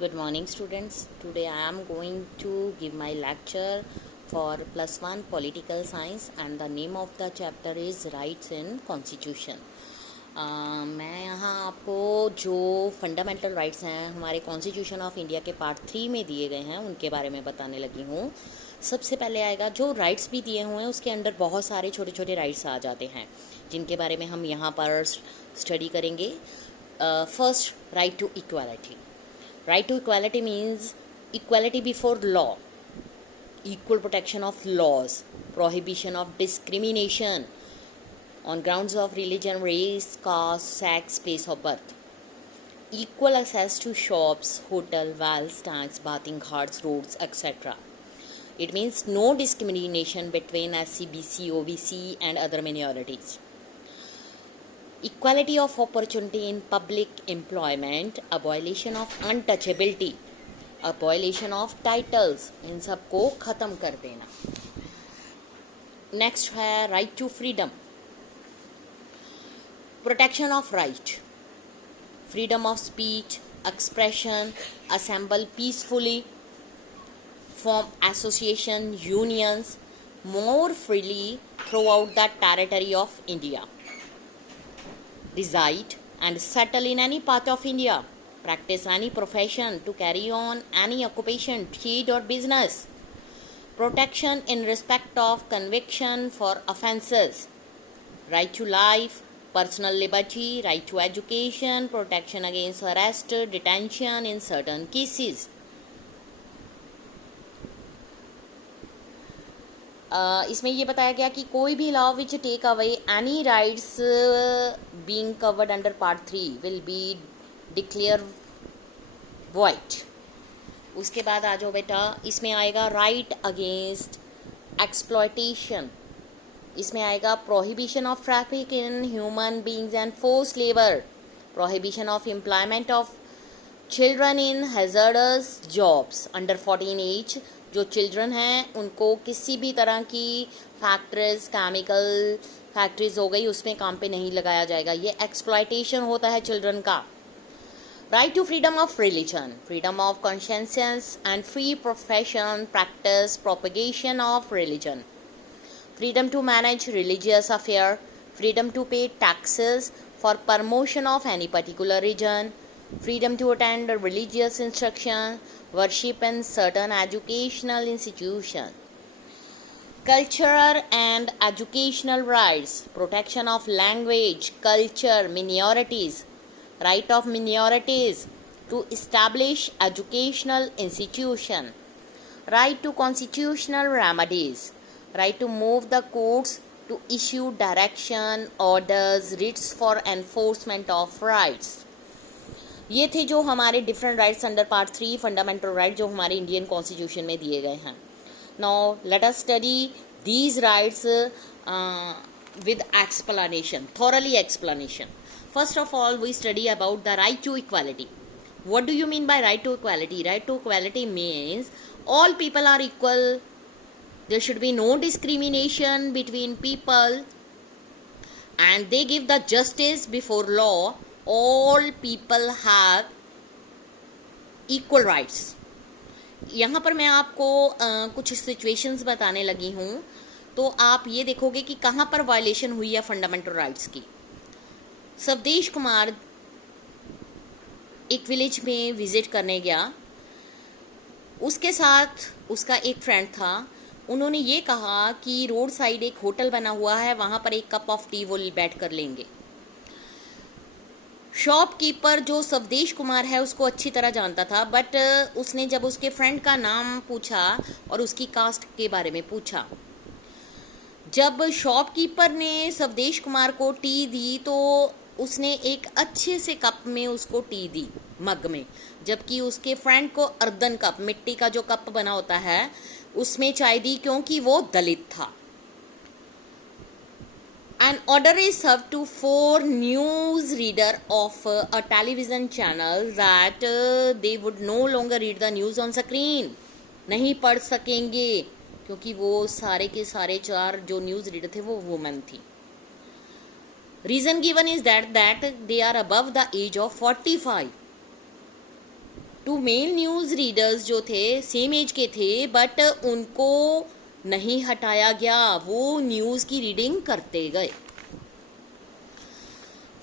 Good morning, students. Today I am going to give my lecture for +1 political science, and the name of the chapter is Rights in Constitution. मैं यहाँ आपको जो fundamental rights हैं हमारे constitution of India के part 3 में दिए गए हैं उनके बारे में बताने लगी हूँ। सबसे पहले आएगा जो राइट्स भी दिए हुए हैं उसके अंदर बहुत सारे छोटे छोटे राइट्स आ जाते हैं जिनके बारे में हम यहाँ पर स्टडी करेंगे। First, right to equality. Right to equality means equality before law, equal protection of laws, prohibition of discrimination on grounds of religion, race, caste, sex, place of birth, equal access to shops, hotel, wells, tanks, bathing ghats, roads, etc. It means no discrimination between SC, BC, OBC and other minorities. Equality of opportunity in public employment, abolition of untouchability, abolition of titles, इन सब को ख़त्म कर देना. Next है right to freedom, protection of right, freedom of speech, expression, assemble peacefully, form association, unions more freely throughout the territory of India, reside and settle in any part of India, practice any profession, to carry on any occupation, trade or business, protection in respect of conviction for offences, right to life, personal liberty, right to education, protection against arrest, detention in certain cases. इसमें ये बताया गया कि कोई भी law which take away any rights being covered under part 3 will be declare void. उसके बाद आ जाओ बेटा, इसमें आएगा राइट अगेंस्ट एक्सप्लॉयटेशन, इसमें आएगा prohibition of traffic in human beings and force labour, prohibition of employment of children in hazardous jobs under 14 age. जो children हैं उनको किसी भी तरह की फैक्ट्रीज, केमिकल फैक्ट्रीज हो गई उसमें काम पे नहीं लगाया जाएगा, ये एक्सप्लॉयटेशन होता है चिल्ड्रन का. Right to freedom of religion, freedom of conscience and free profession, practice, propagation of religion, freedom to manage religious affair, freedom to pay taxes for promotion of any particular reason, freedom to attend religious instruction, worship in certain educational institutions, cultural and educational rights, protection of language, culture, minorities, right of minorities to establish educational institution, right to constitutional remedies, right to move the courts to issue direction, orders, writs for enforcement of rights. ये थे जो हमारे different rights under part 3 fundamental right जो हमारे Indian constitution में दिए गए हैं. Now let us study these rights with explanation, thoroughly explanation. First of all we study about the right to equality. What do you mean by right to equality? Right to equality means all people are equal, there should be no discrimination between people and they give the justice before law. All people have equal rights. यहाँ पर मैं आपको कुछ situations बताने लगी हूँ तो आप ये देखोगे कि कहाँ पर वायलेशन हुई है फंडामेंटल राइट्स की. सवदेश कुमार एक विलेज में विजिट करने गया, उसके साथ उसका एक फ्रेंड था. उन्होंने ये कहा कि रोड साइड एक होटल बना हुआ है, वहाँ पर एक कप ऑफ टी वो बैठ कर लेंगे. शॉपकीपर जो सवदेश कुमार है उसको अच्छी तरह जानता था, बट उसने जब उसके फ्रेंड का नाम पूछा और उसकी कास्ट के बारे में पूछा, जब शॉपकीपर ने सवदेश कुमार को टी दी तो उसने एक अच्छे से कप में उसको टी दी, मग में, जबकि उसके फ्रेंड को अर्दन कप, मिट्टी का जो कप बना होता है, उसमें चाय दी क्योंकि वो दलित था. An order is served to 4 news reader of a television channel that they would no longer read the news on screen. नहीं पढ़ सकेंगे क्योंकि वो सारे के सारे 4 जो न्यूज़ रीडर थे वो वुमेन थी. Reason given is that they are above the age of 45. Two male news readers जो थे सेम एज के थे, बट उनको नहीं हटाया गया, वो न्यूज़ की रीडिंग करते गए।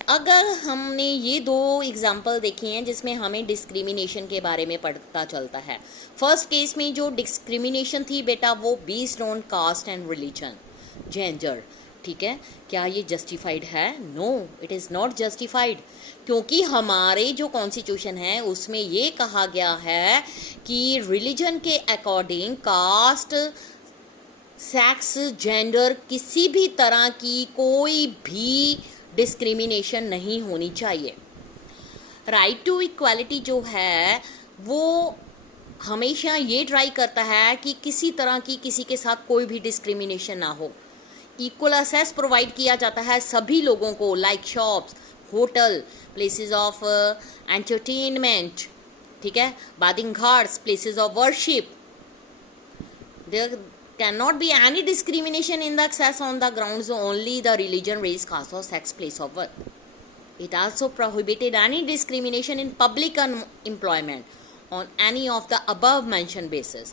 अगर हमने ये दो एग्जाम्पल देखी हैं जिसमें हमें डिस्क्रिमिनेशन के बारे में पता चलता है। फर्स्ट केस में जो डिस्क्रिमिनेशन थी बेटा वो based on caste and religion, gender, ठीक है। क्या ये जस्टिफाइड है? No, it is not justified, क्योंकि हमारे जो कॉन्स्टिट्यूशन है उसमें ये कहा गया है कि रिलीजन के अकॉर्डिंग कास्ट, सेक्स, जेंडर, किसी भी तरह की कोई भी डिस्क्रिमिनेशन नहीं होनी चाहिए। राइट टू इक्वालिटी जो है वो हमेशा ये ट्राई करता है कि किसी तरह की किसी के साथ कोई भी डिस्क्रिमिनेशन ना हो। इक्वल एक्सेस प्रोवाइड किया जाता है सभी लोगों को, like shops, hotel, places of entertainment, ठीक है, bathing ghats, places of worship. There cannot be any discrimination in the access on the grounds only the religion, race, caste or sex, place of birth. It also prohibited any discrimination in public employment on any of the above mentioned basis.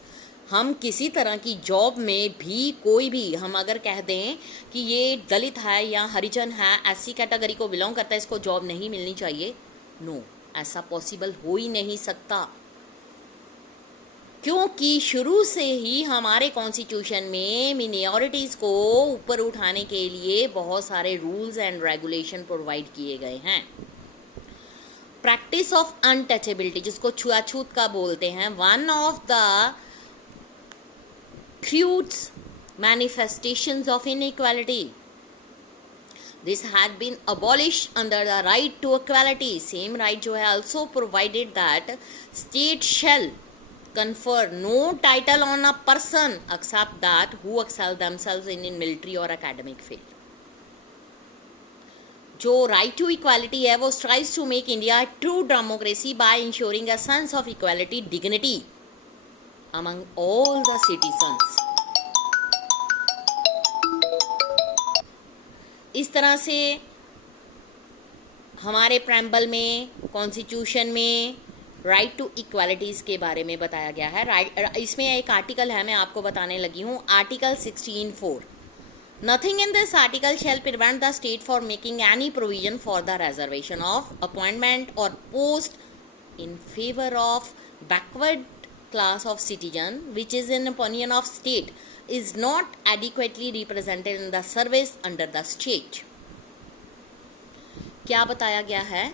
हम किसी तरह की job में भी कोई भी, हम अगर कह दें कि ये दलित है या हरिजन है, ऐसी कैटेगरी को बिलोंग करता है, इसको जॉब नहीं मिलनी चाहिए, नो, ऐसा पॉसिबल हो ही नहीं सकता, क्योंकि शुरू से ही हमारे कॉन्स्टिट्यूशन में मिनॉरिटीज़ को ऊपर उठाने के लिए बहुत सारे रूल्स एंड रेगुलेशन प्रोवाइड किए गए हैं। प्रैक्टिस ऑफ अनटचेबिलिटी, जिसको छुआछूत का बोलते हैं, one of the crudest manifestations of inequality. This had been abolished under the right to equality. Same right जो है also provided that state shall confer no title on a person except that who excel themselves in military or academic field. जो right to equality है वो strives to make India a true democracy by ensuring a sense of equality, dignity among all the citizens. इस तरह से हमारे preamble में, constitution में right to equalities के बारे में बताया गया है। इसमें एक आर्टिकल है, मैं आपको बताने लगी हूँ, article 16(4). Nothing in this article shall prevent the state for making any provision for the reservation of appointment और post in favour of backward class of citizen which is in opinion of state is not adequately represented in the service under the state. क्या बताया गया है?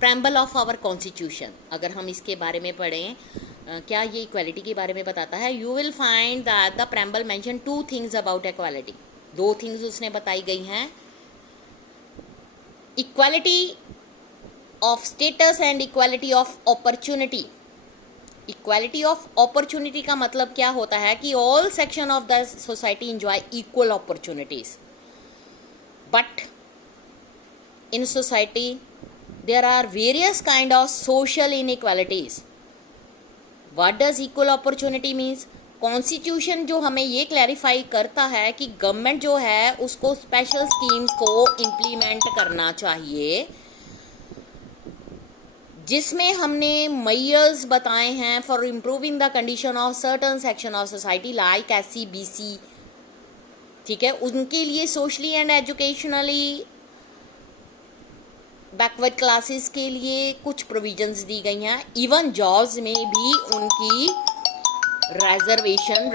Preamble of our constitution, अगर हम इसके बारे में पढ़ें, क्या ये इक्वालिटी के बारे में बताता है? You will find that the preamble mention two things about equality. दो थिंग्स उसने बताई गई हैं, equality of status and equality of opportunity. Equality of opportunity का मतलब क्या होता है कि all section of the society enjoy equal opportunities, but in society there are various kind of social inequalities. What does equal opportunity means? Constitution जो हमें ये clarify करता है कि गवर्नमेंट जो है उसको स्पेशल स्कीम्स को इम्प्लीमेंट करना चाहिए, जिसमें हमने मेजर्स बताए हैं for improving the condition of certain section of society like SC, BC, ठीक है, उनके लिए socially and educationally backward classes के लिए कुछ प्रोविजंस दी गई हैं। इवन जॉब्स में भी उनकी रिजर्वेशन